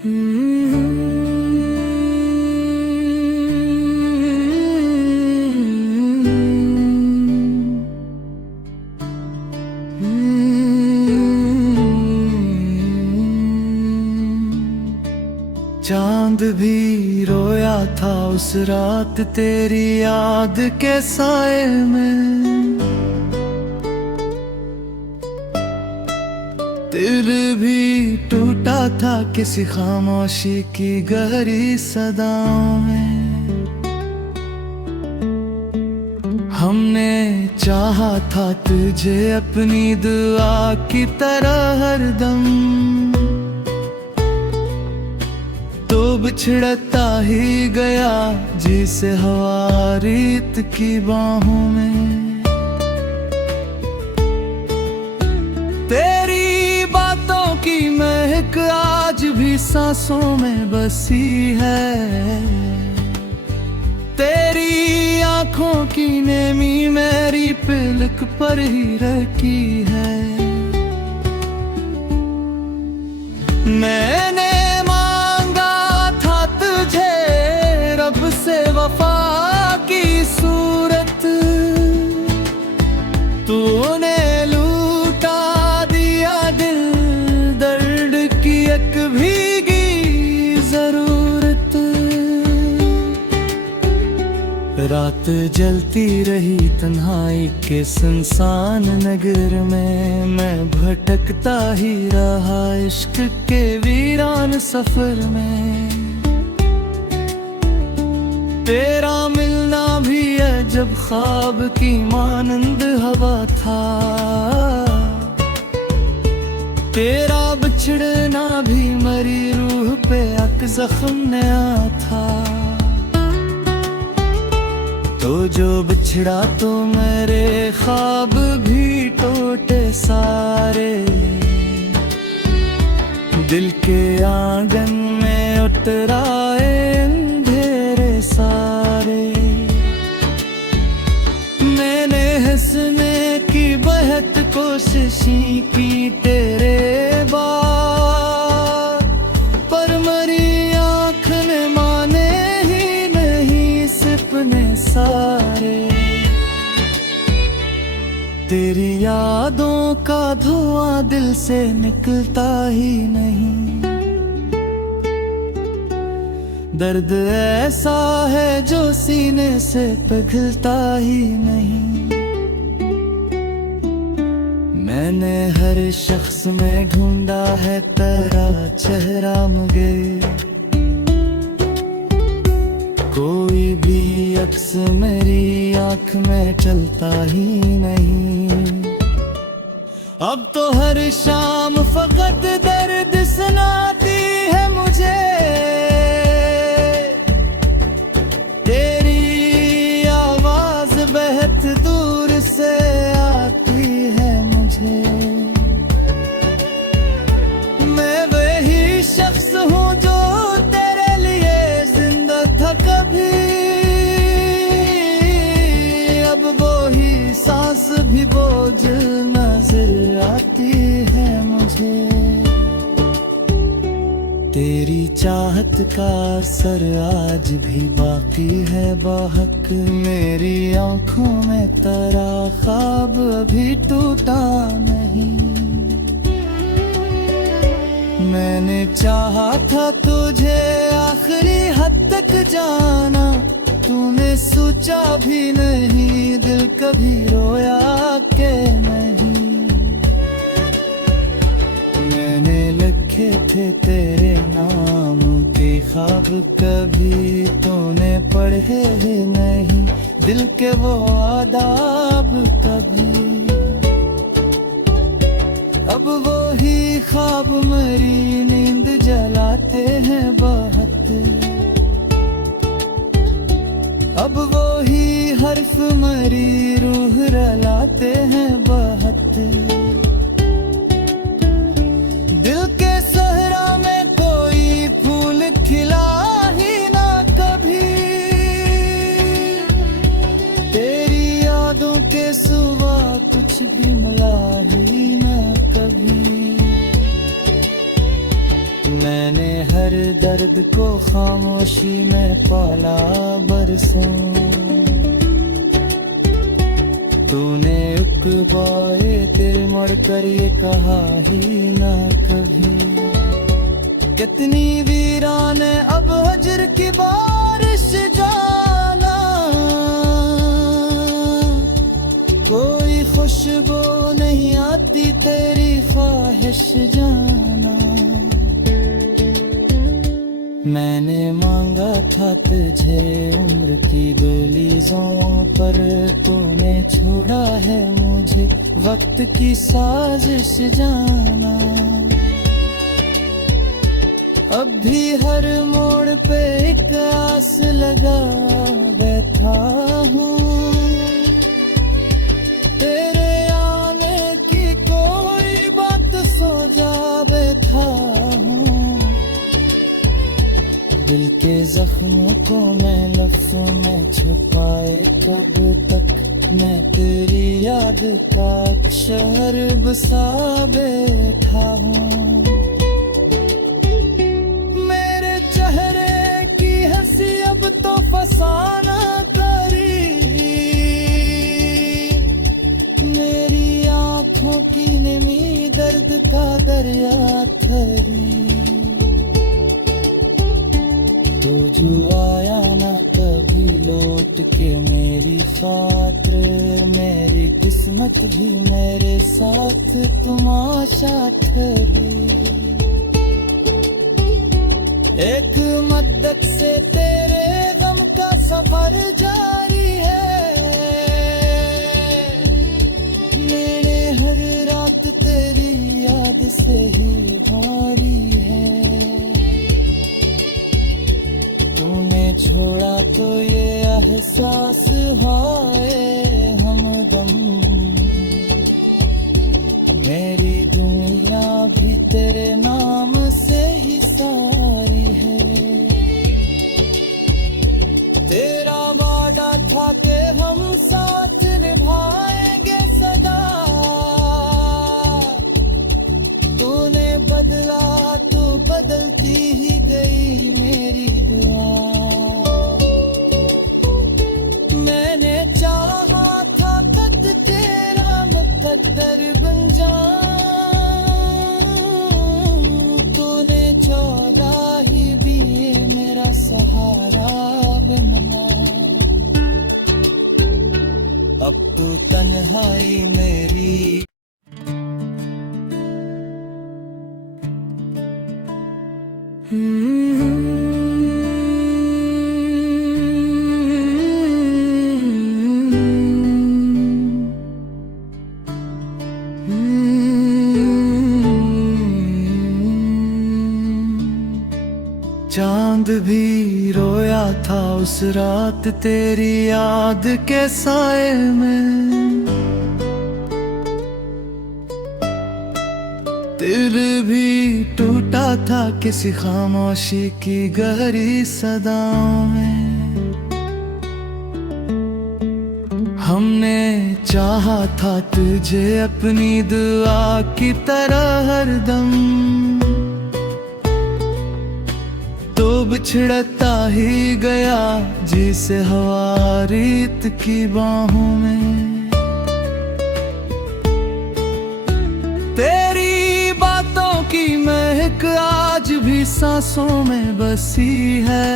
चांद भी रोया था उस रात तेरी याद के साए में, दिल भी टूटा था किसी खामोशी की गहरी सदाओं में। हमने चाहा था तुझे अपनी दुआ की तरह हरदम, तो बिछड़ता ही गया जिसे हवा रेत की बाहों में। तेरी बातों की महक आज भी सांसों में बसी है, तेरी आंखों की नेमी मेरी पलक पर ही रखी है। मैंने से वफा की सूरत, तूने लूटा दिया दिल दर्द की एक भीगी जरूरत। रात जलती रही तन्हाई के सुनसान नगर में, मैं भटकता ही रहा इश्क के वीरान सफर में। तेरा मिलना भी है जब ख्वाब की मानंद हवा था, तेरा बिछड़ना भी मरी रूह पे एक जख्म नया था। तो जो बिछड़ा तो मेरे ख्वाब भी टूटे सारे, दिल के आंगन में उतराए सारे। मैंने हंसने की बहुत कोशिशें की तेरे बाद, पर मेरी आँख ने माने ही नहीं सपने सारे। तेरी यादों का धुआं दिल से निकलता ही नहीं, दर्द ऐसा है जो सीने से पिघलता ही नहीं। मैंने हर शख्स में ढूंढा है तेरा चेहरा मगर कोई भी अक्स मेरी आँख में चलता ही नहीं। अब तो हर शाम फकत दर्द सुनाती है मुझे, दूर से आती है मुझे। मैं वही शख्स हूँ जो तेरे लिए जिंदा था कभी, अब वो ही सांस भी बोझ नजर आती है मुझे। तेरी चाहत का असर आज भी बाकी है बाहक, मेरी आंखों में तेरा ख्वाब अभी टूटा नहीं। मैंने चाहा था तुझे आखिरी हद तक जाना, तूने सोचा भी नहीं दिल कभी रोया के नहीं। मैंने लिखे थे तेरे नाम के ख्वाब, कभी तूने पढ़े ही नहीं दिल के वो आदाब कभी। अब वो ही ख्वाब मेरी नींद जलाते हैं बहुत, अब वो ही हर्फ मेरी रूह रलाते हैं बहुत। दिल के सहरा में कोई फूल खिला ही ना कभी, तेरी यादों के सिवा कुछ भी मिला ही ना कभी। मैंने हर दर्द को खामोशी में पाला बरसों। तूने उकबाए दिल मुड़ कर ये कहा ही ना कभी। कितनी वीरान है अब हजर की बारिश जाना, कोई खुशबू नहीं आती तेरी ख्वाहिश जाना। मैंने मांगा था तुझे उम्र की दहलीज़ों पर, तूने छोड़ा है मुझे वक्त की साजिश जाना। अब भी हर मोड़ पे एक आस लगा बैठा हूँ, तेरे आने की कोई बात सोचा बैठा हूँ। दिल के जख्मों को मैं लफ्ज़ों में छुपाए कब तक, मैं तेरी याद का शहर बसा बैठा हूँ। मेरे चेहरे की हंसी अब तो फसाना करी, मेरी आँखों की नमी दर्द का दरिया ठहरी। तो जो आया ना कभी लौट के मेरी खातिर, मेरी किस्मत भी मेरे साथ तमाशा ठहरी। एक मद्दत से तेरे गम का सफर जारी है, मेरे हर रात तेरी याद से ही भारी है। तूने छोड़ा तो ये एहसास हाय हमदम, मेरी दुनिया भी तेरे नाम से ही सारी है। तेरा वादा था कि हम साथ निभाएंगे सदा, तूने बदला तो बदलती ही गई मेरी दुआ। मैंने चाहा था कद तेरा मुकद्दर बन जाऊं, तूने चौदा ही भी मेरा सहारा बना। अब तो तन्हाई मेरी चांद भी रोया था उस रात तेरी याद के साए में, दिल भी टूटा था किसी खामोशी की गहरी सदाओं में। हमने चाहा था तुझे अपनी दुआ की तरह हरदम, तो बिछड़ता ही गया जिसे हवा रेत की बाहों में। तेरी बातों की महक आज भी सांसों में बसी है,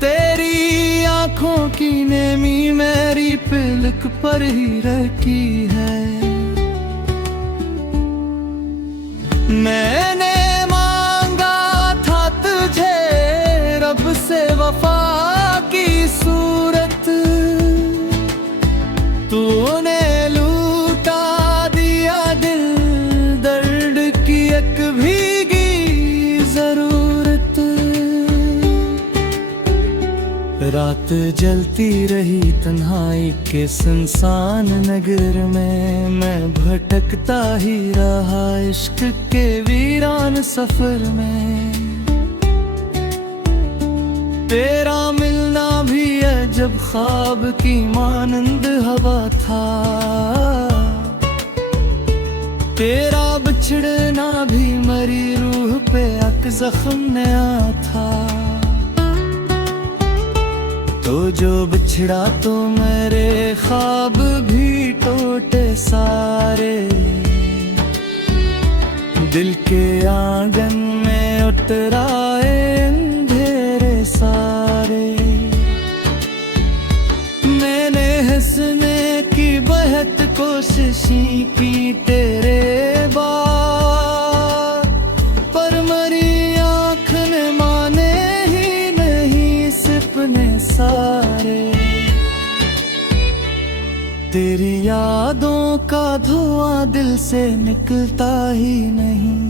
तेरी आंखों की नेमी मेरी पलक पर ही रखी है। मैंने से वफा की सूरत, तूने लूटा दिया दिल दर्द की एक भीगी जरूरत। रात जलती रही तन्हाई के सुनसान नगर में, मैं भटकता ही रहा इश्क के वीरान सफर में। तेरा मिलना भी अजब ख्वाब की मानंद हवा था, तेरा बिछड़ना भी मरी रूह पे एक जख्म नया था। तो जो बिछड़ा तो मेरे ख्वाब भी टूटे सारे। दिल के आंगन में उतराए अंधेरे सारे। मैंने हंसने की बहुत कोशिशें की तेरे बाद, पर मरी आँख ने माने ही नहीं सपने सारे। तेरी यादों का धुआं दिल से निकलता ही नहीं।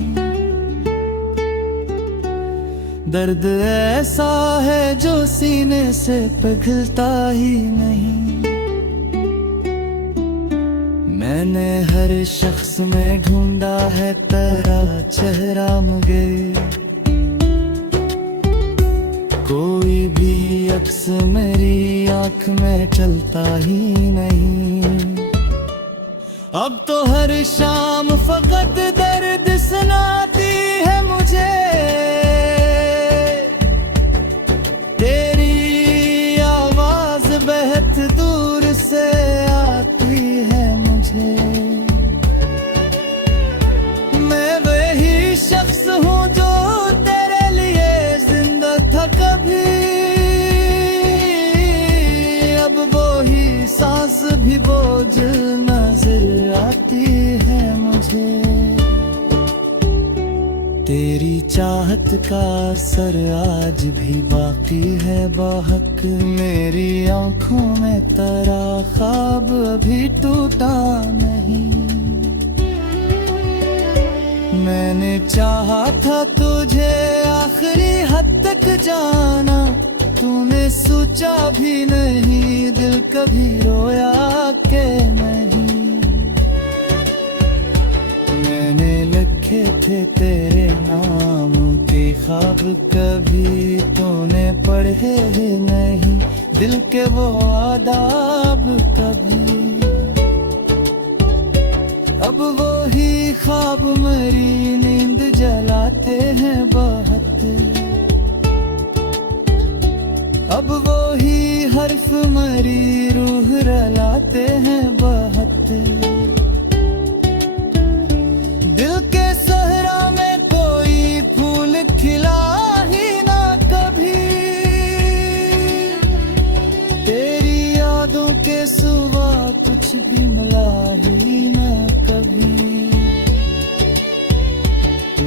दर्द ऐसा है जो सीने से पिघलता ही नहीं। मैंने हर शख्स में ढूंढा है तेरा चेहरा मगर कोई भी अक्स मेरी आँख में चलता ही नहीं। अब तो हर शाम फकत दर्द सुनाती है मुझे। तेरी आवाज बहुत दूर से आती है मुझे। मैं वही शख्स हूँ जो तेरे लिए जिंदा था कभी। अब वो ही सांस भी बोझ नजर आती है मुझे। तेरी चाहत का असर आज भी बाकी है बाहक। मेरी आंखों में तेरा ख्वाब अभी टूटा नहीं। मैंने चाहा था तुझे आखिरी हद तक जाना, तूने सोचा भी नहीं दिल कभी रोया के नहीं। मैंने लिखे थे तेरे नाम के ख्वाब कभी तूने पढ़े ही नहीं दिल के वो आदाब कभी। अब वो ही ख्वाब मरी नींद जलाते हैं बहुत। अब वो ही हर्फ मरी रूह रलाते हैं बहुत। दिल के सहरा में कोई फूल खिला ही ना कभी। तेरी यादों के सिवा कुछ भी मिला ही ना कभी।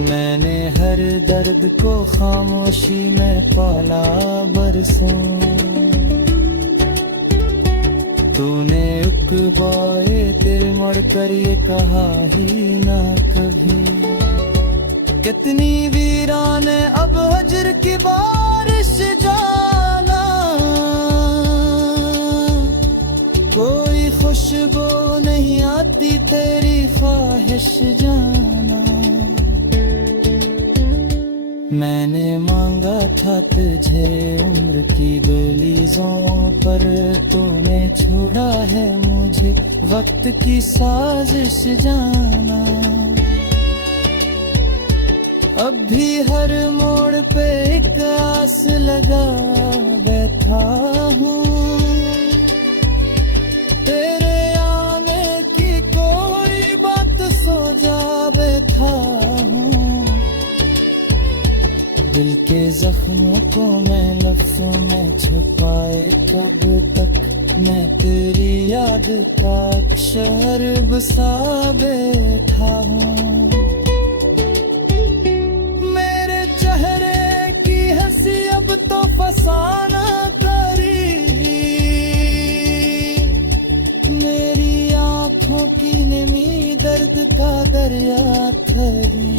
मैंने हर दर्द को खामोशी में पाला बरसों। तूने उकबाए दिल मोड़ कर ये कहा ही ना कभी। कितनी वीरान अब हजर की बारिश जाना। कोई खुशबू नहीं आती तेरी ख्वाहिश जाना। मैंने मांगा था तुझे उम्र की दहलीज़ों पर, तूने छोड़ा है मुझे वक्त की साजिश जाना। अब भी हर मोड़ पे एक आस लगा बैठा हूँ। तेरे आने की कोई बात सोचा बैठा हूँ। दिल के जख्मों को मैं लफ्ज़ों में छुपाए कब तक। मैं तेरी याद का शहर बसा बैठा हूँ। मेरे चेहरे की हंसी अब तो फसाना करी। मेरी आँखों की नमी दर्द का दरिया थरी।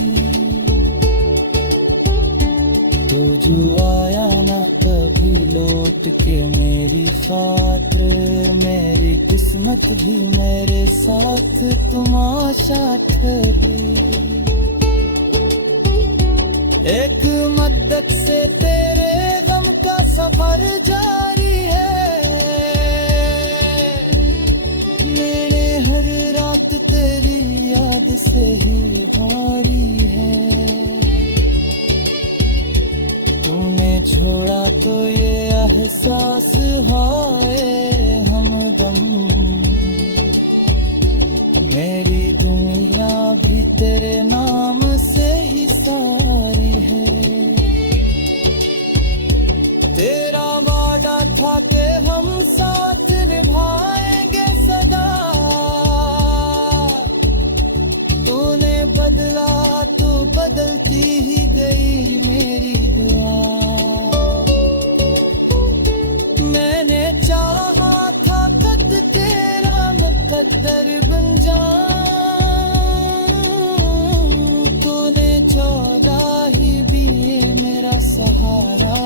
तो जो आया ना कभी लौट के मेरी खातिर। मेरी किस्मत भी मेरे साथ तमाशा ठहरी। एक मद्दत से तेरे गम का सफर जारी है। मेरे हर रात तेरी याद से ही भारी है। छोड़ा तो ये एहसास हाय हमदम, मेरी दुनिया भी तेरे नाम से ही सारी है। तेरा वादा था कि हम साथ निभाएंगे सदा, तूने बदला तो बदलती ही गई मेरी दुआ। मैंने चाहा था कद तेरा मुकद्दर बन जाऊं, तूने छोड़ा ही भी मेरा सहारा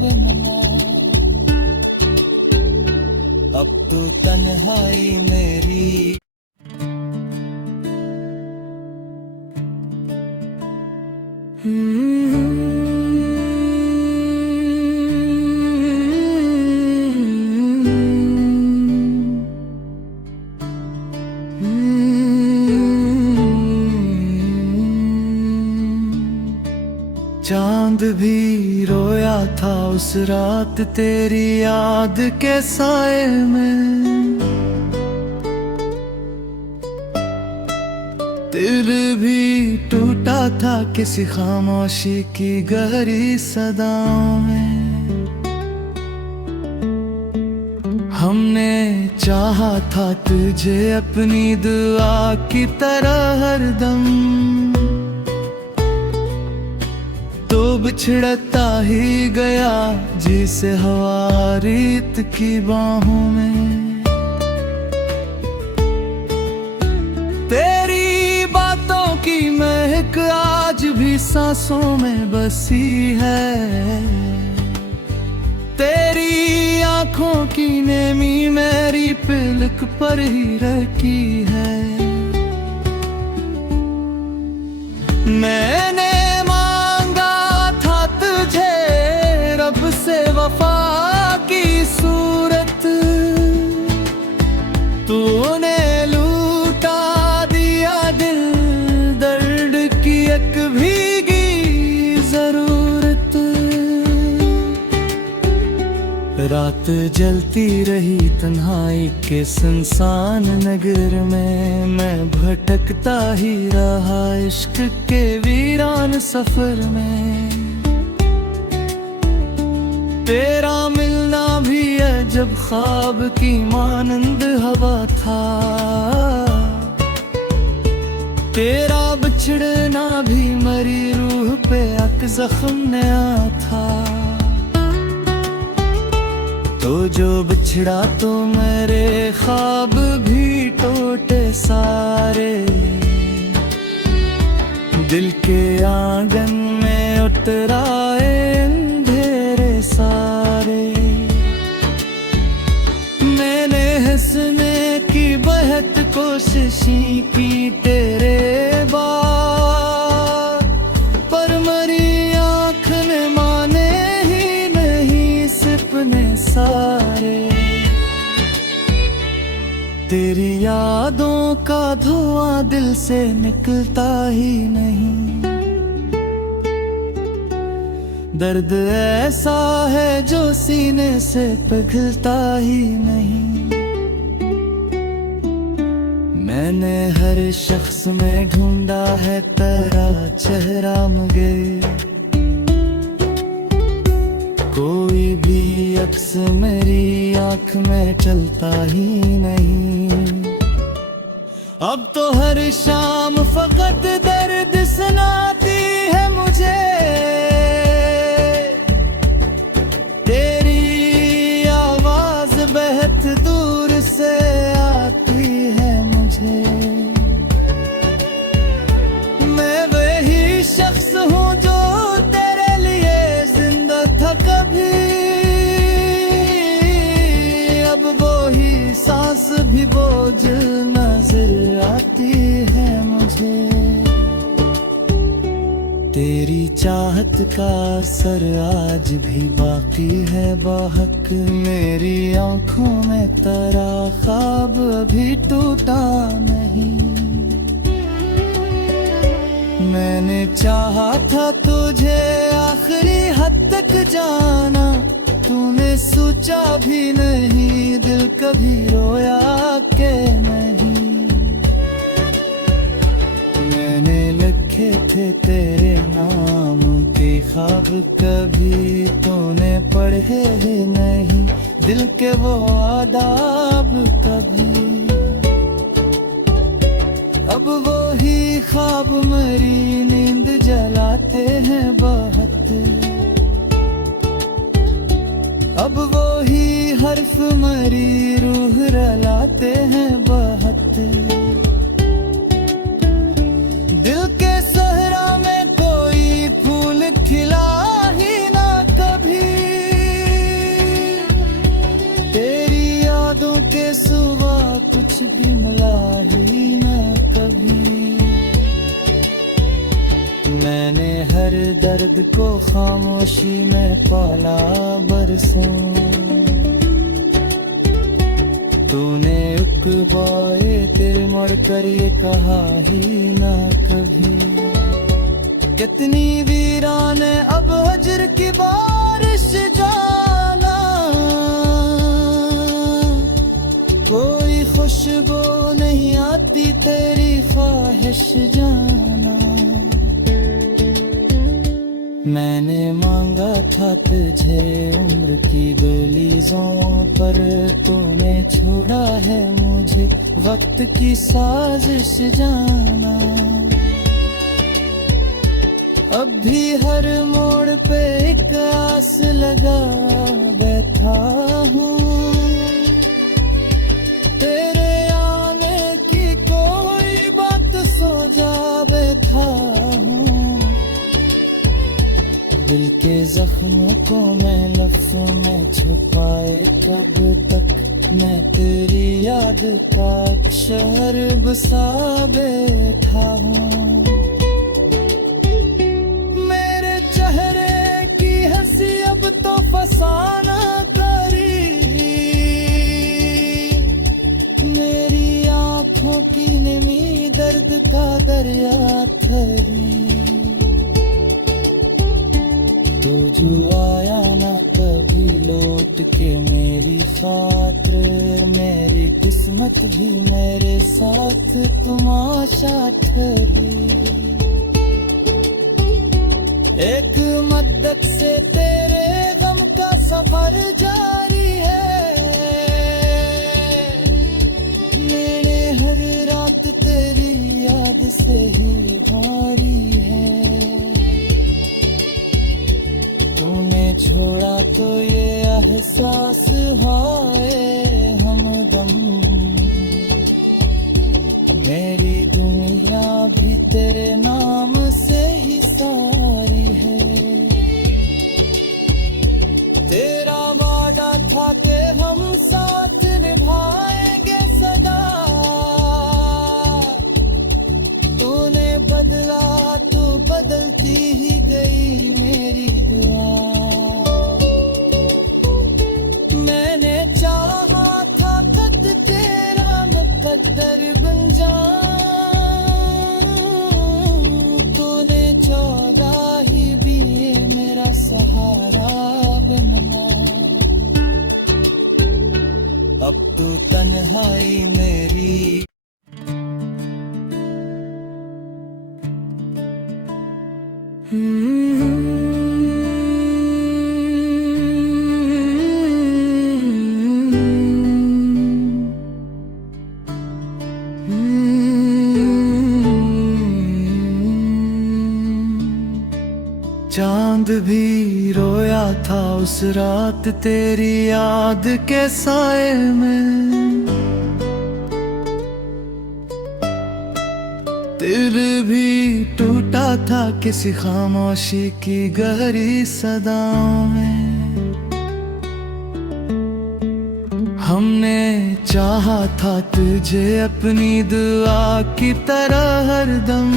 बनवा। अब तो तन्हाई मेरी चांद भी रोया था उस रात तेरी याद के साए में, दिल भी टूटा था किसी खामोशी की गहरी सदाओं में। हमने चाहा था तुझे अपनी दुआ की तरह हरदम, तो बिछड़ता ही गया जिसे हवा रेत की बाहों में। तेरी बातों की महक आज भी सांसों में बसी है, तेरी आंखों की नेमी मेरी पलक पर ही रखी है। मैंने वफा की सूरत, तूने लूटा दिया दिल दर्द की एक भीगी जरूरत। रात जलती रही तन्हाई के सुनसान नगर में, मैं भटकता ही रहा इश्क के वीरान सफर में। तेरा मिलना भी अजब ख्वाब की मानंद हवा था, तेरा बिछड़ना भी मरी रूह पे एक जख्म नया था। तो जो बिछड़ा तो मेरे ख्वाब भी टूटे सारे, दिल के आंगन में उतराए सारे। मैंने हंसने की बहुत कोशिशें की तेरे बाद, पर मरी आँख ने माने ही नहीं सपने सारे। तेरी यादों का धुआं दिल से निकलता ही नहीं, दर्द ऐसा है जो सीने से पिघलता ही नहीं। मैंने हर शख्स में ढूंढा है तेरा चेहरा मगर कोई भी अक्स मेरी आँख में चलता ही नहीं। अब तो हर शाम फकत दर्द सुनाती है मुझे, बहुत दूर से आती है मुझे। मैं वही शख्स हूँ जो तेरे लिए जिंदा था कभी, अब वो ही सांस भी बोझ नजर आती है मुझे। तेरी चाहत का असर आज भी बाकी है बाहक, मेरी आंखों में तेरा ख्वाब अभी टूटा नहीं। मैंने चाहा था तुझे आखिरी हद तक जाना तूने सोचा भी नहीं, दिल कभी रोया के नहीं। मैंने लिखे थे तेरे नाम के ख्वाब, कभी तूने पढ़े ही नहीं, दिल के वो आदाब कभी। अब वो ही ख्वाब मरी नींद जलाते हैं बहुत, अब वो ही हर्फ मरी रूह रलाते हैं बहुत। दिल के सहरा में कोई फूल खिला ही ना कभी, तेरी यादों के सिवा कुछ भी मिला ही ना कभी। मैंने हर दर्द को खामोशी में पाला बरसों, तूने उकबाए दिल मोड़ कर ये कहा ही ना कभी। कितनी वीरान है अब हजर की बारिश जाना, कोई खुशबू नहीं आती तेरी ख्वाहिश जाना। मैंने मांगा था तुझे उम्र की दहलीज़ों पर, तूने छोड़ा है मुझे वक्त की साजिश जाना। अब भी हर मोड़ पे एक आस लगा बैठा हूँ, तेरे आने की कोई बात सोचा बैठा हूँ। दिल के जख्मों को मैं लफ्ज़ों में छुपाए कब तक, मैं तेरी याद का एक शहर बसा बैठा हूँ। मेरे चेहरे की हंसी अब तो फसाना करी, मेरी आँखों की नमी दर्द का दरिया थरी। तो जो आया ना कभी लौट के मेरी खातिर, मेरी किस्मत भी मेरे साथ तमाशा ठहरी। एक मद्दत से तेरे गम का सफर जारी है, मेरे हर रात तेरी याद से ही भारी है। छोड़ा तो ये एहसास हाय हमदम, मेरी दुनिया भी तेरे नाम से ही सारी है। तेरा वादा था कि हम साथ निभाएंगे सदा, तूने बदला तो बदलती ही गई मेरी दुआ। चाहा था कद तेरा मुकद्दर बन जाऊं, तूने चाहा ही भी मेरा सहारा बनना। अब तो तन्हाई मेरी चांद भी रोया था उस रात तेरी याद के साए में, दिल भी टूटा था किसी खामोशी की गहरी सदाओं में। हमने चाहा था तुझे अपनी दुआ की तरह हरदम,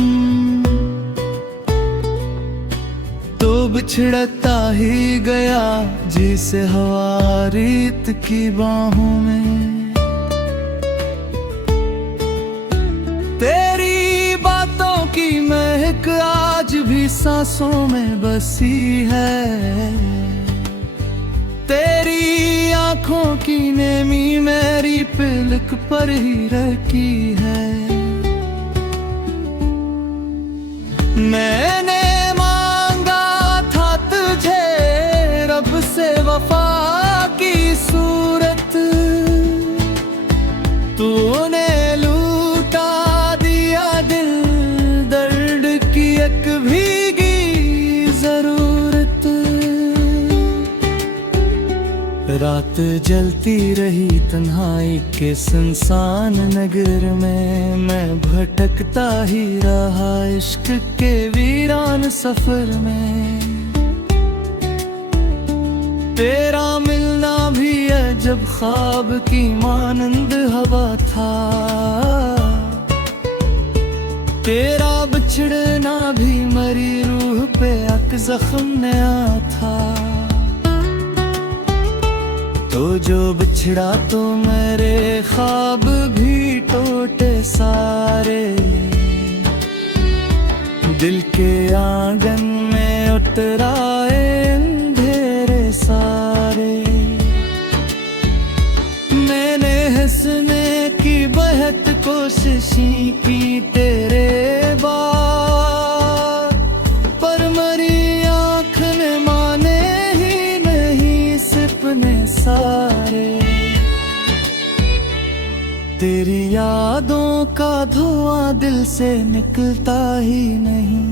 तो बिछड़ता ही गया जिसे हवा रेत की बाहों में। तेरी बातों की महक आज भी सांसों में बसी है। तेरी आंखों की नेमी मेरी पलक पर ही रखी है। मैंने मांगा था तुझे रब से वफा की सूरत, तूने लूटा दिया दिल दर्द की एक भीगी जरूरत। रात जलती रही तन्हाई के सुनसान नगर में, मैं भटकता ही रहा इश्क के वीरान सफर में। तेरा मिलना भी अजब ख्वाब की मानंद हवा था, तेरा बिछड़ना भी मरी रूह पे एक जख्म नया था। तो जो बिछड़ा तो मेरे ख्वाब भी टूटे सारे, दिल के आंगन में उतराए अंधेरे सारे। मैंने हंसने की बहुत कोशिशें की तेरे बाद, पर मरी आँख ने माने ही नहीं सपने सारे। तेरी यादों का धुआं दिल से निकलता ही नहीं,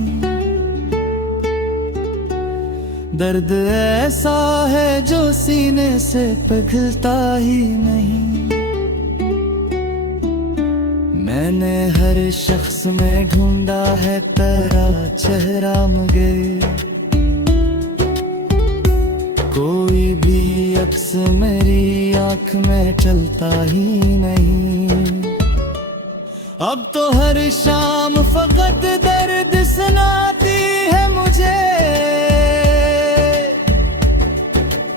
दर्द ऐसा है जो सीने से पिघलता ही नहीं। मैंने हर शख्स में ढूंढा है तेरा चेहरा मगर कोई भी अक्स मेरी आँख में चलता ही नहीं। अब तो हर शाम फकत दर्द सुनाती है मुझे,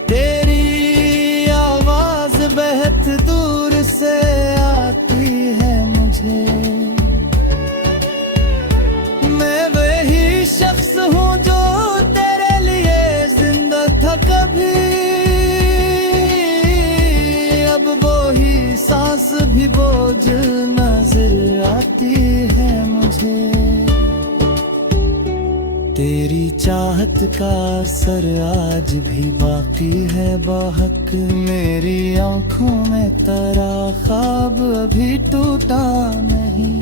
तेरी आवाज बहुत दूर से आती है मुझे। मैं वही शख्स हूँ जो तेरे लिए जिंदा था कभी, अब वो ही सांस भी बोझ नजर आती है मुझे। तेरी चाहत का असर आज भी बाकी है बाहक, मेरी आंखों में तेरा ख्वाब अभी टूटा नहीं।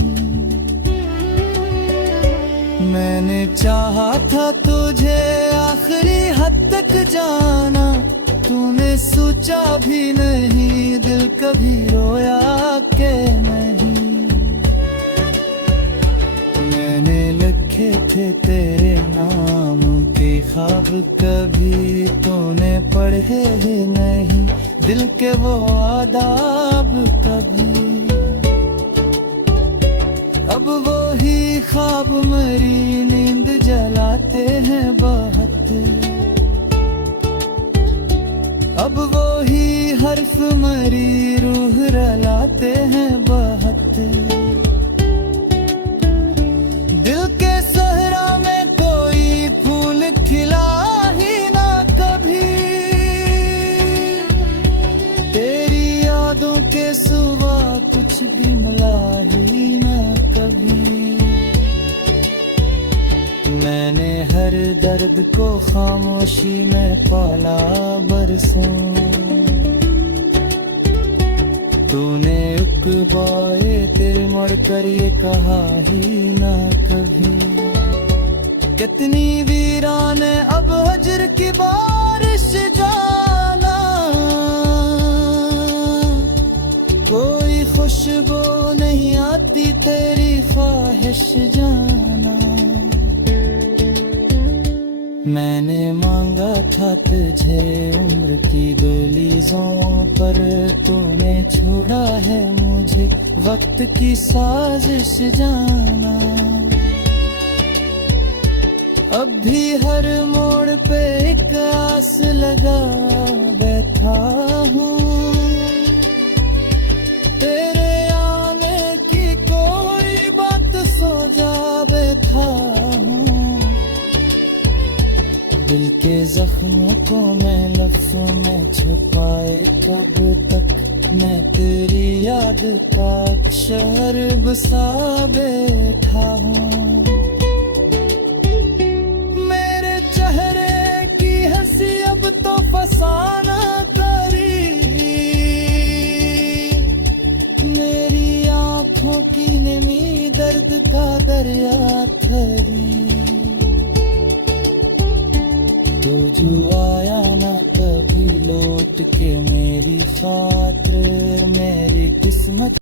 मैंने चाहा था तुझे आखिरी हद तक जाना, तूने सोचा भी नहीं दिल कभी रोया के नहीं। मैंने लिखे थे तेरे नाम के ख्वाब, कभी तूने पढ़े ही नहीं दिल के वो आदाब कभी। अब वो ही ख्वाब मेरी नींद जलाते हैं बहुत, अब वो ही हर्फ मेरी रूह रलाते हैं बहुत। दिल के सहरा में कोई फूल खिला ही ना कभी, तेरी यादों के सिवा कुछ भी मिला ही ना कभी। मैंने हर दर्द को खामोशी में पाला बरसों, तूने उकबाए दिल मर कर ये कहा ही ना कभी। कितनी वीरान है अब हजर की बारिश जाना, कोई खुशबू नहीं आती तेरी ख्वाहिश जाना। मैंने मांगा था तुझे उम्र की दहलीज़ों पर, तूने छोड़ा है मुझे वक्त की साजिश जाना। अब भी हर मोड़ पे एक आस लगा बैठा हूँ, तेरे आने की कोई बात सो जा बैठा हूँ। जख्म को मैं लफ्ज़ों में छुपाए कब तक, मैं तेरी याद का शहर बसा बैठा हूँ। मेरे चेहरे की हंसी अब तो फसाना करी, मेरी आंखों की नमी दर्द का दरिया ठहरी। तो जो आया ना कभी लौट के मेरी ख्वाब